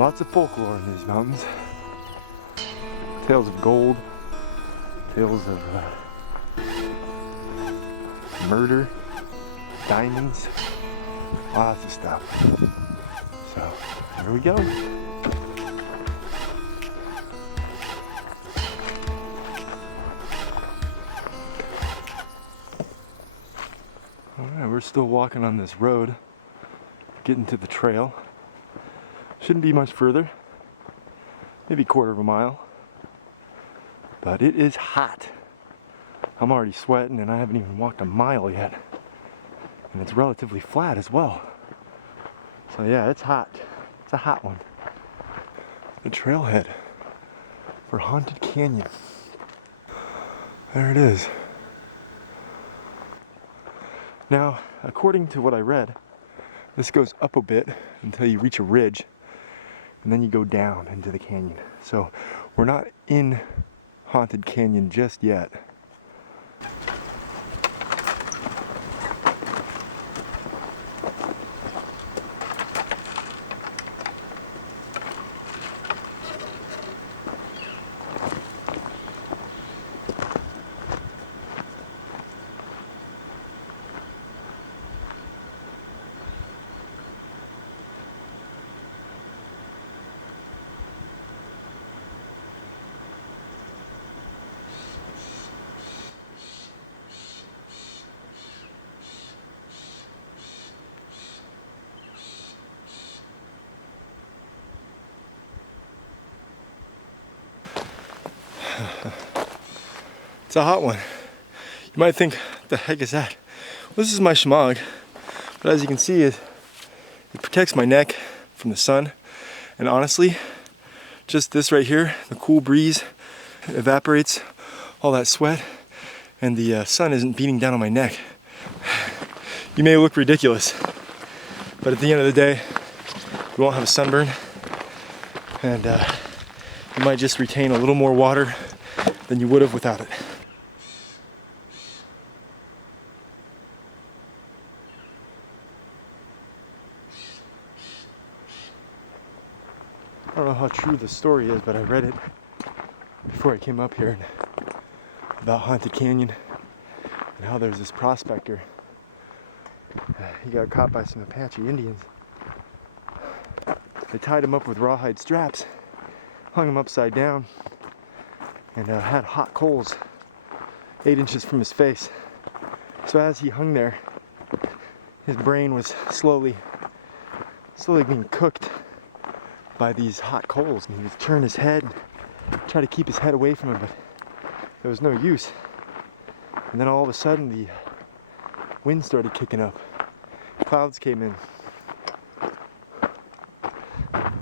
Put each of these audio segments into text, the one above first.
Lots of folklore in these mountains. Tales of gold, tales of murder, diamonds, lots of stuff. So, here we go. Alright, we're still walking on this road, getting to the trail. Shouldn't be much further, maybe a quarter of a mile. But it is hot. I'm already sweating and I haven't even walked a mile yet. And it's relatively flat as well. So yeah, it's hot. It's a hot one. The trailhead for Haunted Canyon. There it is. Now, according to what I read, this goes up a bit until you reach a ridge, and then you go down into the canyon. So we're not in Haunted Canyon just yet. It's a hot one. You might think, what the heck is that? Well, this is my shemagh, but as you can see, it protects my neck from the sun. And honestly, just this right here, the cool breeze evaporates all that sweat, and the sun isn't beating down on my neck. You may look ridiculous, but at the end of the day, you won't have a sunburn, and you might just retain a little more water than you would have without it. I don't know how true the story is, but I read it before I came up here about Haunted Canyon and how there's this prospector. He got caught by some Apache Indians. They tied him up with rawhide straps, hung him upside down, and had hot coals 8 inches from his face. So as he hung there, his brain was slowly being cooked by these hot coals, and he would turn his head and try to keep his head away from him, but there was no use. And then all of a sudden the wind started kicking up. Clouds came in.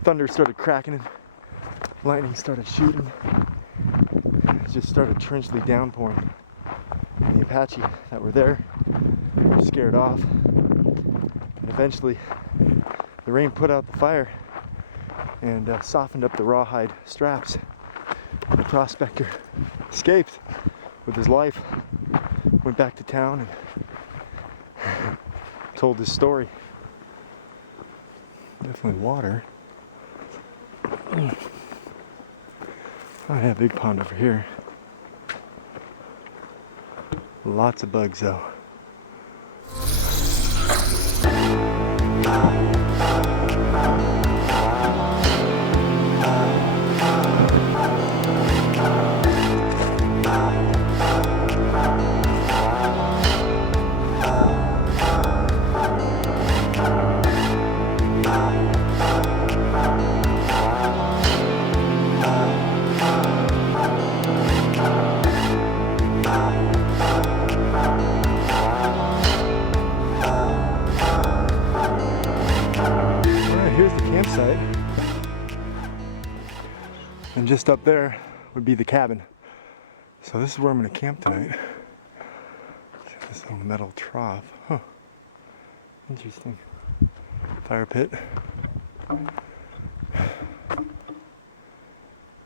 Thunder started cracking, lightning started shooting. It just started torrentially downpouring. And the Apache that were there were scared off. And eventually the rain put out the fire and softened up the rawhide straps. The prospector escaped with his life, went back to town and told his story. Definitely water. Oh yeah, big pond over here. Lots of bugs though. And just up there would be the cabin. So this is where I'm going to camp tonight. This little metal trough. Huh. Interesting. Fire pit.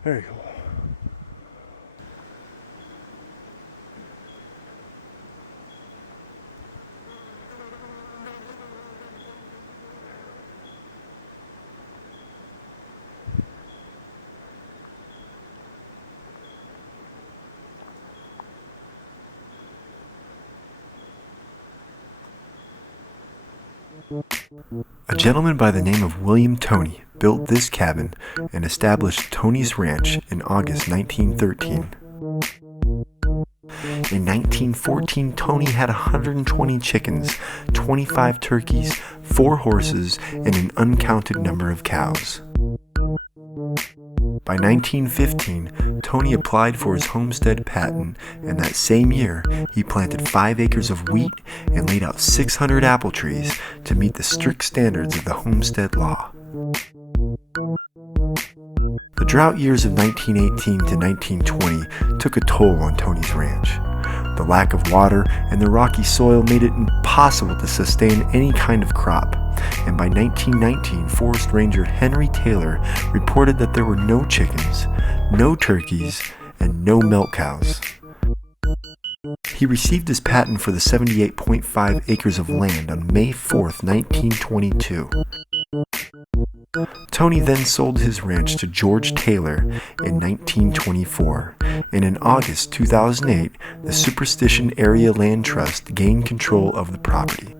Very cool. A gentleman by the name of William Toney built this cabin and established Toney's Ranch in August 1913. In 1914, Toney had 120 chickens, 25 turkeys, 4 horses, and an uncounted number of cows. By 1915, Toney applied for his homestead patent, and that same year, he planted 5 acres of wheat and laid out 600 apple trees to meet the strict standards of the homestead law. The drought years of 1918 to 1920 took a toll on Toney's ranch. The lack of water and the rocky soil made it impossible to sustain any kind of crop, and by 1919, Forest Ranger Henry Taylor reported that there were no chickens, no turkeys, and no milk cows. He received his patent for the 78.5 acres of land on May 4th, 1922. Toney then sold his ranch to George Taylor in 1924, and in August 2008, the Superstition Area Land Trust gained control of the property.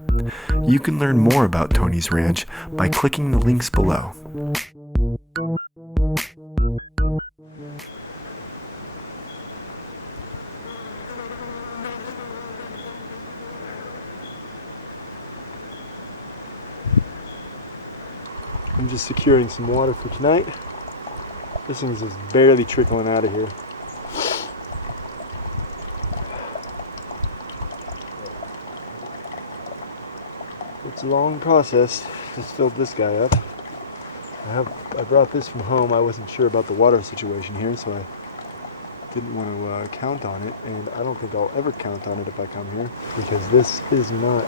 You can learn more about Toney's Ranch by clicking the links below. I'm just securing some water for tonight. This thing's just barely trickling out of here. It's a long process. Just filled this guy up. I brought this from home. I wasn't sure about the water situation here, so I didn't want to count on it, and I don't think I'll ever count on it if I come here, because this is not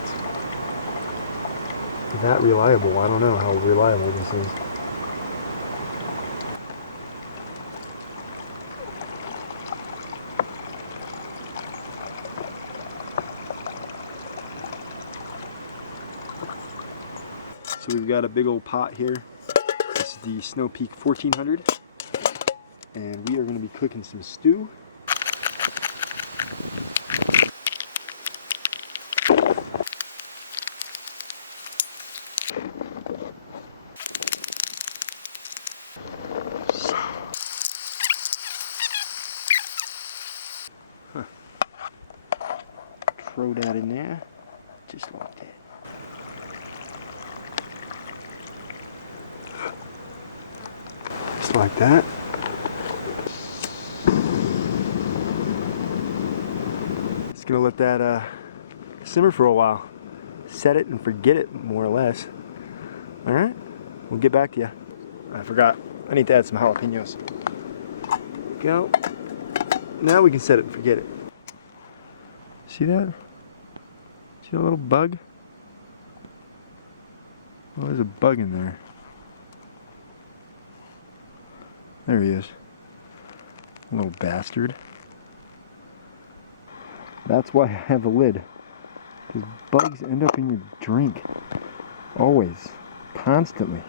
that reliable. I don't know how reliable this is. So we've got a big old pot here. This is the Snow Peak 1400, and we are going to be cooking some stew. Throw that in there, just like that. Just like that. Just gonna let that simmer for a while. Set it and forget it, more or less. All right, we'll get back to you. I forgot, I need to add some jalapenos. Go. Now we can set it and forget it. See that? See a little bug? Oh, there's a bug in there. There he is. Little bastard. That's why I have a lid. Because bugs end up in your drink. Always. Constantly.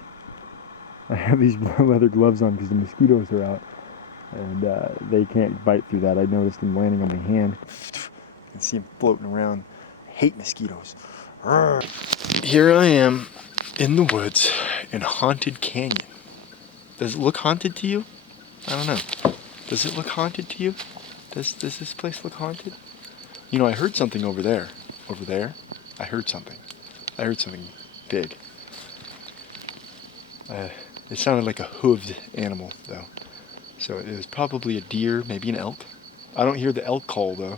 I have these leather gloves on because the mosquitoes are out. And they can't bite through that. I noticed them landing on my hand. You can see them floating around. I hate mosquitoes. Here I am in the woods in Haunted Canyon. Does it look haunted to you? I don't know. Does it look haunted to you? Does this place look haunted? You know, I heard something over there. Over there? I heard something. I heard something big. It sounded like a hooved animal, though. So it was probably a deer, maybe an elk. I don't hear the elk call, though.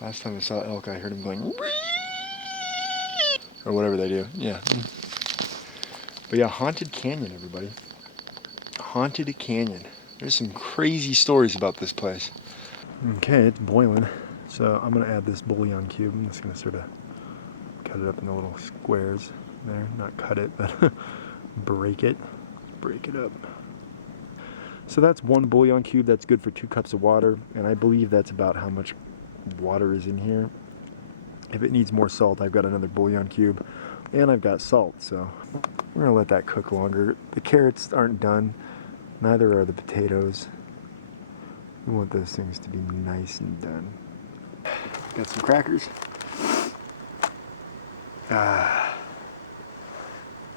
Last time I saw elk, I heard him going... or whatever they do. Yeah. But yeah, Haunted Canyon, everybody. Haunted Canyon. There's some crazy stories about this place. Okay, it's boiling. So I'm going to add this bouillon cube. I'm just going to sort of cut it up into little squares there. Not cut it, but break it. Break it up. So that's 1 bouillon cube. That's good for 2 cups of water. And I believe that's about how much water is in here. If it needs more salt, I've got another bouillon cube. And I've got salt, so we're going to let that cook longer. The carrots aren't done. Neither are the potatoes. We want those things to be nice and done. Got some crackers.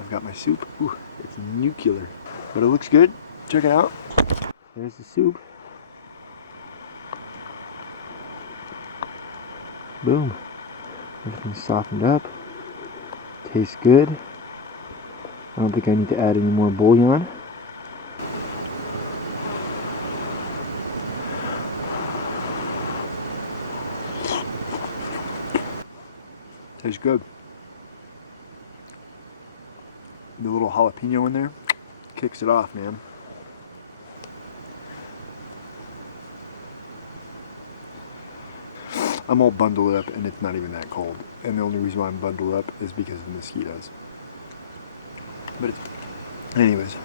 I've got my soup. Ooh, it's nuclear. But it looks good. Check it out. There's the soup. Boom. Everything's softened up. Tastes good. I don't think I need to add any more bouillon. Tastes good. The little jalapeno in there kicks it off, man. I'm all bundled up and it's not even that cold. And the only reason why I'm bundled up is because of the mosquitoes. But anyways,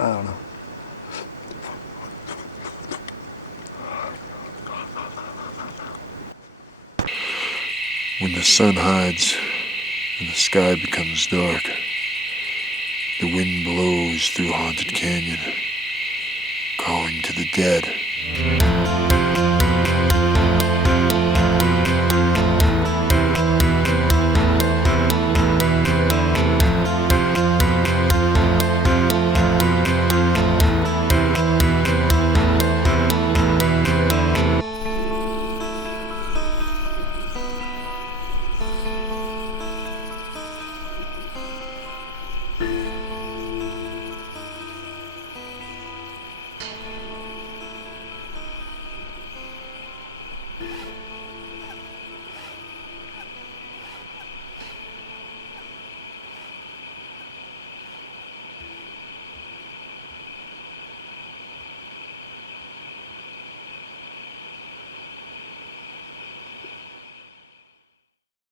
I don't know. When the sun hides and the sky becomes dark, the wind blows through Haunted Canyon, calling to the dead.